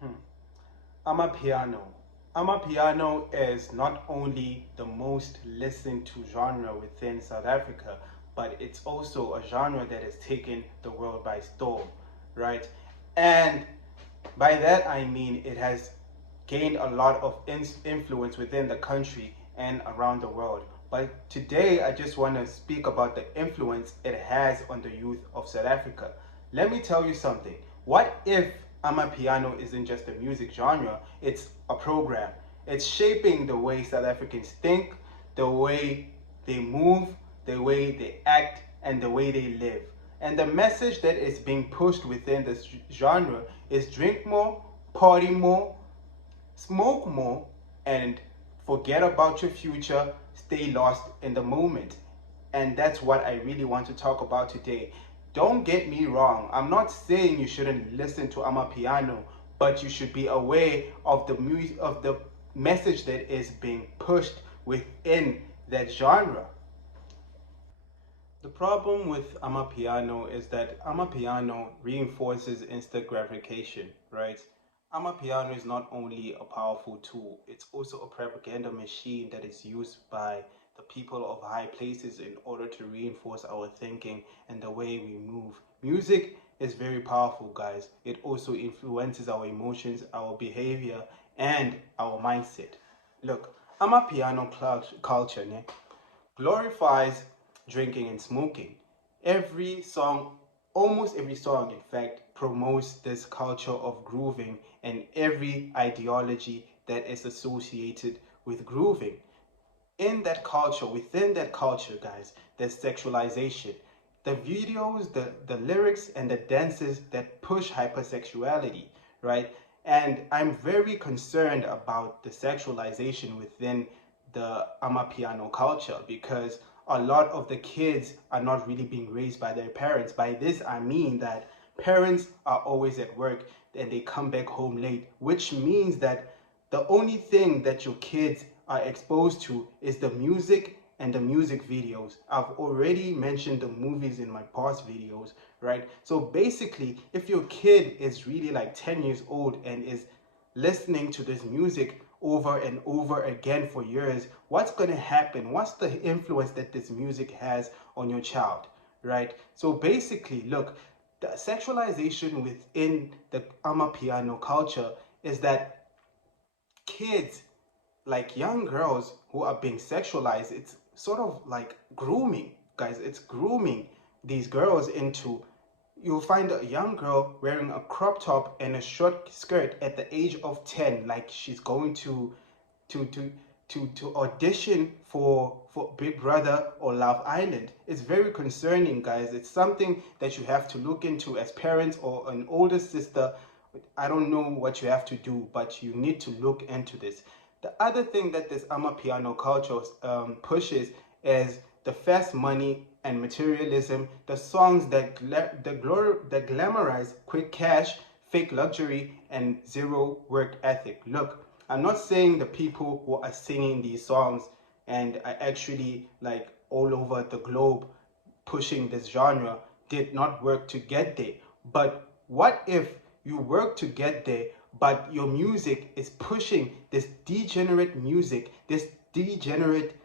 Hmm. Amapiano. Amapiano is not only the most listened to genre within South Africa, but it's also a genre that has taken the world by storm, right? And by that I mean it has gained a lot of influence within the country and around the world. But today I just want to speak about the influence it has on the youth of South Africa. Let me tell you something. What if Amapiano isn't just a music genre, it's a program. It's shaping the way South Africans think, the way they move, the way they act, and the way they live. And the message that is being pushed within this genre is drink more, party more, smoke more, and forget about your future, stay lost in the moment. And that's what I really want to talk about today. Don't get me wrong, I'm not saying you shouldn't listen to Amapiano, but you should be aware of the music, of the message that is being pushed within that genre. The problem with Amapiano is that Amapiano reinforces instant gratification, right? Amapiano is not only a powerful tool, it's also a propaganda machine that is used by the people of high places in order to reinforce our thinking and the way we move. Music is very powerful, guys. It also influences our emotions, our behavior, and our mindset. Look, Amapiano culture, ne? Glorifies drinking and smoking. Every song, almost every song, in fact, promotes this culture of grooving and every ideology that is associated with grooving. In that culture, within that culture, guys, there's sexualization. The videos, the lyrics, and the dances that push hypersexuality, right? And I'm very concerned about the sexualization within the Amapiano culture because a lot of the kids are not really being raised by their parents. By this, I mean that parents are always at work and they come back home late, which means that the only thing that your kids are exposed to is the music and the music videos. I've already mentioned the movies in my past videos, right? So basically, if your kid is really like 10 years old and is listening to this music over and over again for years, what's going to happen? What's the influence that this music has on your child, right? So basically, look, the sexualization within the Amapiano culture is that kids, like young girls who are being sexualized, it's sort of like grooming, guys. It's grooming these girls into. You'll find a young girl wearing a crop top and a short skirt at the age of 10, like she's going to to to audition for Big Brother or Love Island. It's very concerning, guys. It's something that you have to look into as parents or an older sister. I don't know what you have to do, but you need to look into this. The other thing that this Amapiano culture pushes is the fast money and materialism, the songs that glamorize quick cash, fake luxury, and zero work ethic. Look, I'm not saying the people who are singing these songs and are actually like all over the globe pushing this genre did not work to get there. But what if you work to get there, but your music is pushing this degenerate music, this degenerate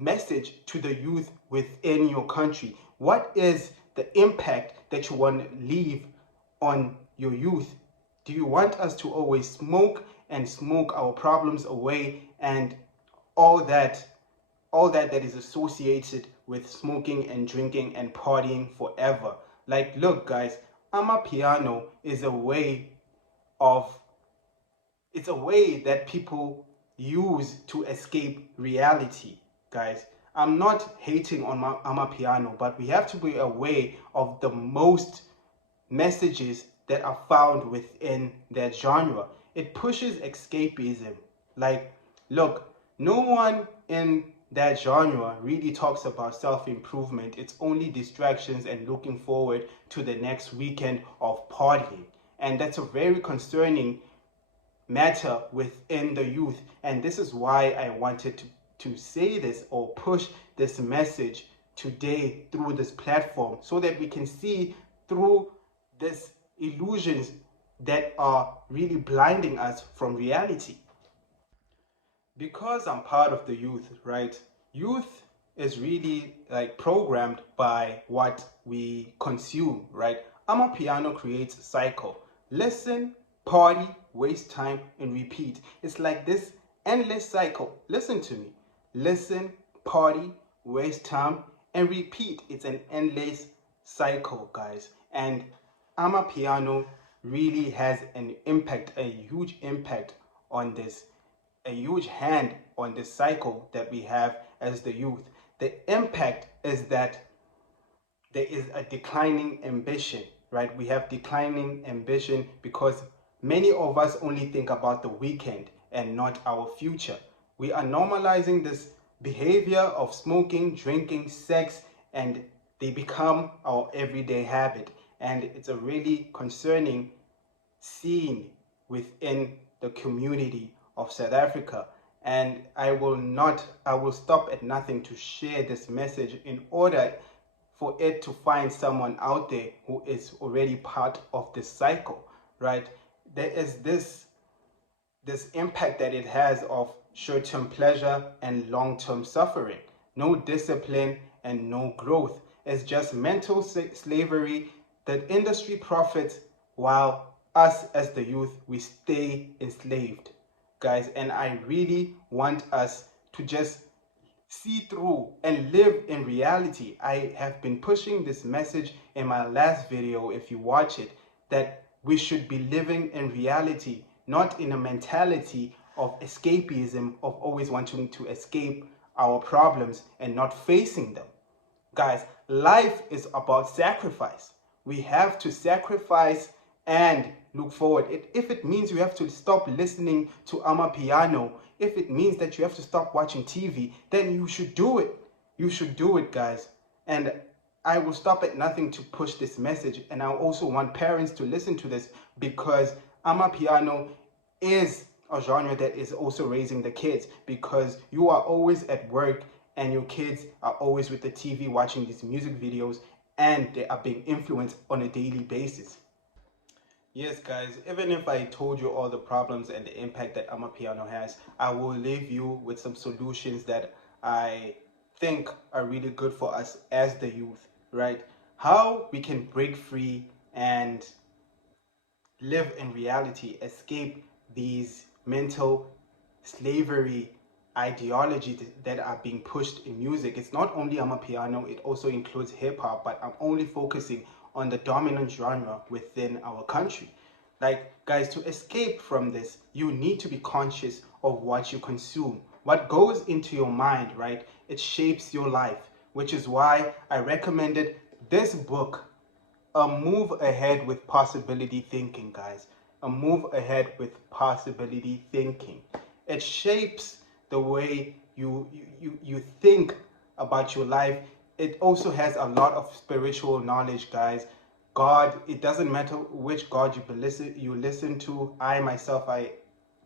message to the youth within your country? What is the impact that you want to leave on your youth? Do you want us to always smoke and smoke our problems away and all that that is associated with smoking and drinking and partying forever? Like, look, guys, Amapiano is a way of it's a way that people use to escape reality, guys. I'm not hating on Amapiano, but we have to be aware of the most messages that are found within that genre. It pushes escapism. Like, look, no one in that genre really talks about self-improvement. It's only distractions and looking forward to the next weekend of partying. And that's a very concerning matter within the youth. And this is why I wanted to say this or push this message today through this platform so that we can see through this illusions that are really blinding us from reality. Because I'm part of the youth, right? Youth is really like programmed by what we consume, right? Amapiano creates a cycle. Listen, party, waste time, and repeat. It's like this endless cycle. Listen to me. Listen, party, waste time, and repeat. It's an endless cycle, guys. And Amapiano really has an impact, a huge impact on this, a huge hand on the cycle that we have as the youth. The impact is that there is a declining ambition, right? We have declining ambition because many of us only think about the weekend and not our future. We are normalizing this behavior of smoking, drinking, sex, and they become our everyday habit. And it's a really concerning seen within the community of South Africa. And I will stop at nothing to share this message in order for it to find someone out there who is already part of this cycle, right? There is this impact that it has of short-term pleasure and long-term suffering. No discipline and no growth. It's just mental slavery that industry profits while us as the youth, we stay enslaved, guys. And I really want us to just see through and live in reality. I have been pushing this message in my last video, if you watch it, that we should be living in reality, not in a mentality of escapism, of always wanting to escape our problems and not facing them. Guys, life is about sacrifice. We have to sacrifice and look forward. If it means you have to stop listening to Amapiano, if it means that you have to stop watching TV, then you should do it. You should do it, guys. And I will stop at nothing to push this message. And I also want parents to listen to this, because Amapiano is a genre that is also raising the kids, because you are always at work and your kids are always with the TV watching these music videos, and they are being influenced on a daily basis. Yes, guys, even if I told you all the problems and the impact that Amapiano has, I will leave you with some solutions that I think are really good for us as the youth, right? How we can break free and live in reality, escape these mental slavery ideologies that are being pushed in music. It's not only Amapiano, it also includes hip hop, but I'm only focusing on the dominant genre within our country. Like, guys, to escape from this, you need to be conscious of what you consume. What goes into your mind, right? It shapes your life, which is why I recommended this book, A Move Ahead with Possibility Thinking, guys. A move ahead with possibility thinking. It shapes the way you think about your life. It also has a lot of spiritual knowledge, guys. God, it doesn't matter which God you listen to. I myself, I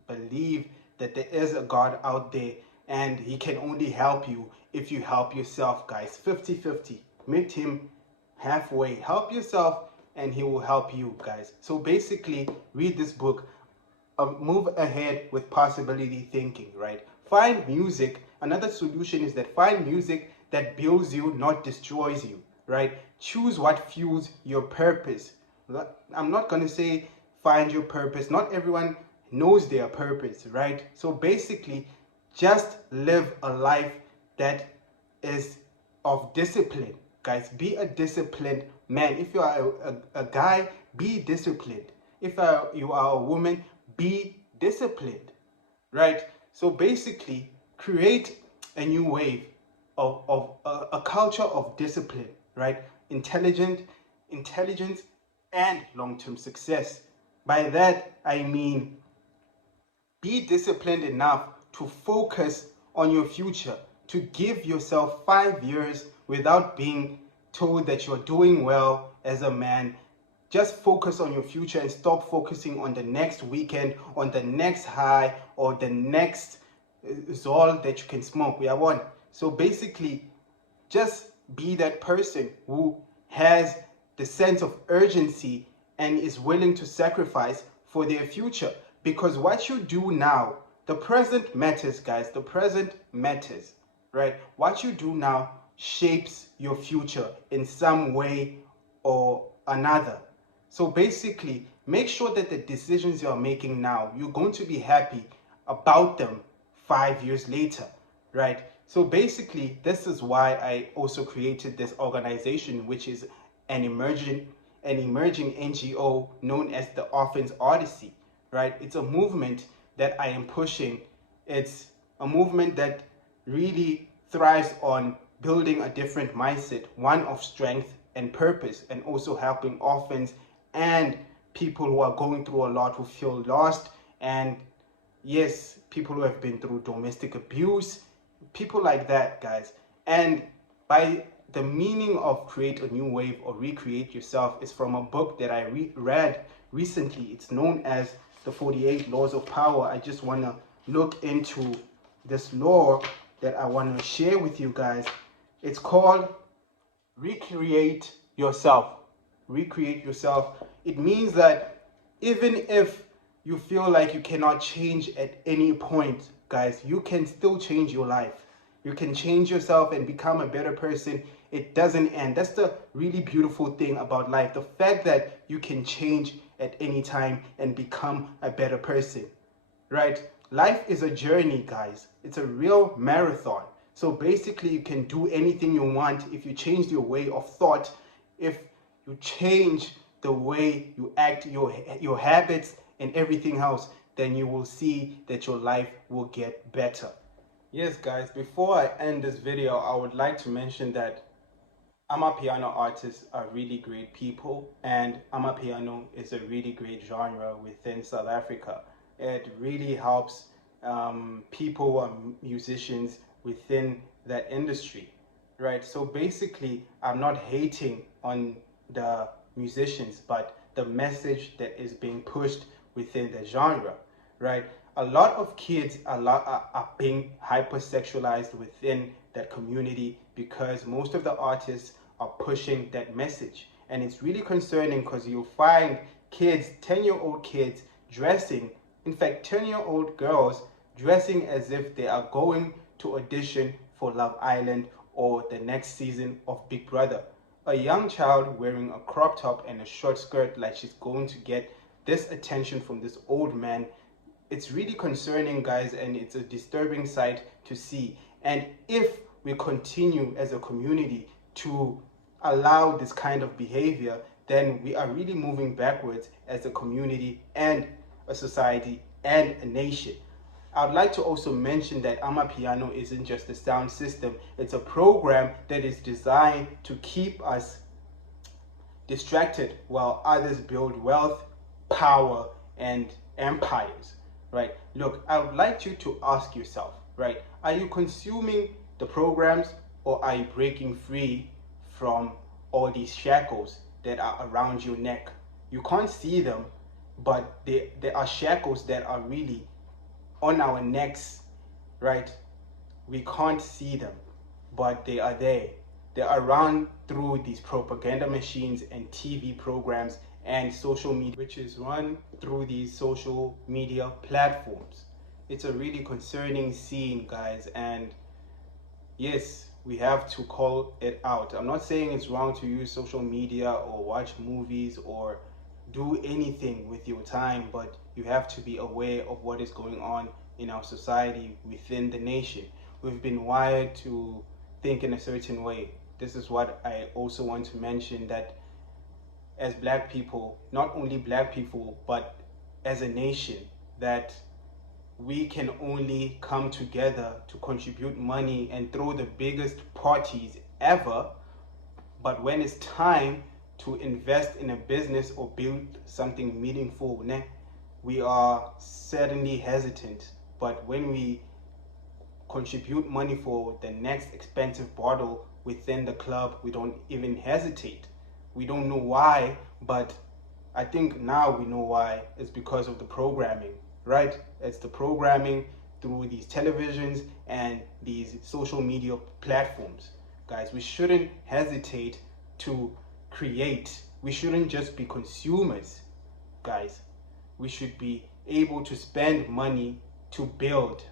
believe that there is a God out there, and he can only help you if you help yourself, guys. 50-50. Meet him halfway. Help yourself and he will help you, guys. So basically, read this book, Move Ahead with Possibility Thinking, right? Find music. Another solution is that find music that builds you, not destroys you, right? Choose what fuels your purpose. I'm not going to say find your purpose. Not everyone knows their purpose, right? So basically, just live a life that is of discipline, guys. Be a disciplined man. If you are a guy, be disciplined. If you are a woman, be disciplined, right? So basically, create a new wave of a culture of discipline, right? Intelligence, and long-term success. By that, I mean be disciplined enough to focus on your future, to give yourself 5 years without being told that you're doing well as a man. Just focus on your future and stop focusing on the next weekend, on the next high, or the next Zol that you can smoke. We are one. So basically, just be that person who has the sense of urgency and is willing to sacrifice for their future. Because what you do now, the present matters, guys. The present matters, right? What you do now shapes your future in some way or another. So basically, make sure that the decisions you're making now, you're going to be happy about them 5 years later, right? So basically, this is why I also created this organization, which is an emerging NGO known as the Orphan's Odyssey, right? It's a movement that I am pushing. It's a movement that really thrives on building a different mindset, one of strength and purpose, and also helping orphans and people who are going through a lot, who feel lost, and yes, people who have been through domestic abuse, people like that, guys. And by the meaning of create a new wave or recreate yourself is from a book that I read recently. It's known as the 48 Laws of Power. I just want to look into this law that I want to share with you guys. It's called recreate yourself. Recreate yourself. It means that even if you feel like you cannot change at any point, guys, you can still change your life. You can change yourself and become a better person. It doesn't end. That's the really beautiful thing about life. The fact that you can change at any time and become a better person, right? Life is a journey, guys. It's a real marathon. So basically, you can do anything you want if you change your way of thought, if you change the way you act, your habits and everything else, then you will see that your life will get better. Yes, guys, before I end this video, I would like to mention that Amapiano artists are really great people, and Amapiano is a really great genre within South Africa. It really helps people who are musicians within that industry, right? So basically, I'm not hating on the musicians, but the message that is being pushed within the genre, right? A lot of kids are being hypersexualized within that community because most of the artists are pushing that message. And it's really concerning because you'll find kids, 10-year-old kids dressing, in fact 10-year-old girls dressing as if they are going to audition for Love Island or the next season of Big Brother. A young child wearing a crop top and a short skirt like she's going to get this attention from this old man. It's really concerning, guys, and it's a disturbing sight to see. And if we continue as a community to allow this kind of behavior, then we are really moving backwards as a community and a society and a nation. I'd like to also mention that Amapiano isn't just a sound system. It's a program that is designed to keep us distracted while others build wealth, power, and empires, right? Look, I would like you to ask yourself, right? Are you consuming the programs or are you breaking free from all these shackles that are around your neck? You can't see them, but there are shackles that are really on our necks, right? We can't see them, but they are there. They are run through these propaganda machines and TV programs and social media, which is run through these social media platforms. It's a really concerning scene, guys, and yes, we have to call it out. I'm not saying it's wrong to use social media or watch movies or do anything with your time, but you have to be aware of what is going on in our society within the nation. We've been wired to think in a certain way. This is what I also want to mention, that as black people, not only black people, but as a nation, that we can only come together to contribute money and throw the biggest parties ever. But when it's time to invest in a business or build something meaningful, we are certainly hesitant. But when we contribute money for the next expensive bottle within the club, we don't even hesitate. We don't know why, but I think now we know why. It's because of the programming, right? It's the programming through these televisions and these social media platforms. Guys, we shouldn't hesitate to create We shouldn't just be consumers, guys. We should be able to spend money to build,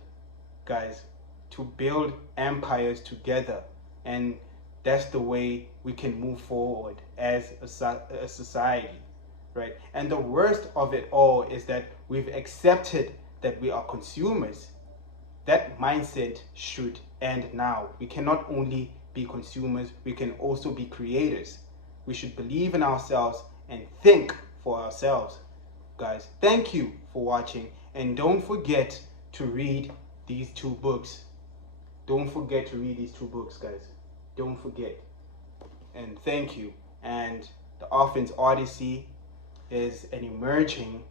guys, to build empires together. And that's the way we can move forward as a society, right? And the worst of it all is that we've accepted that we are consumers. That mindset should end now. We cannot only be consumers, we can also be creators. We should believe in ourselves and think for ourselves. Guys, thank you for watching, and don't forget to read these two books. Don't forget to read these two books, guys. Don't forget. And thank you. And the Orphan's Odyssey is an emerging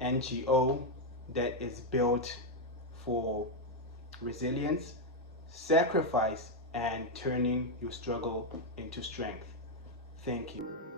NGO that is built for resilience, sacrifice, and turning your struggle into strength. Thank you.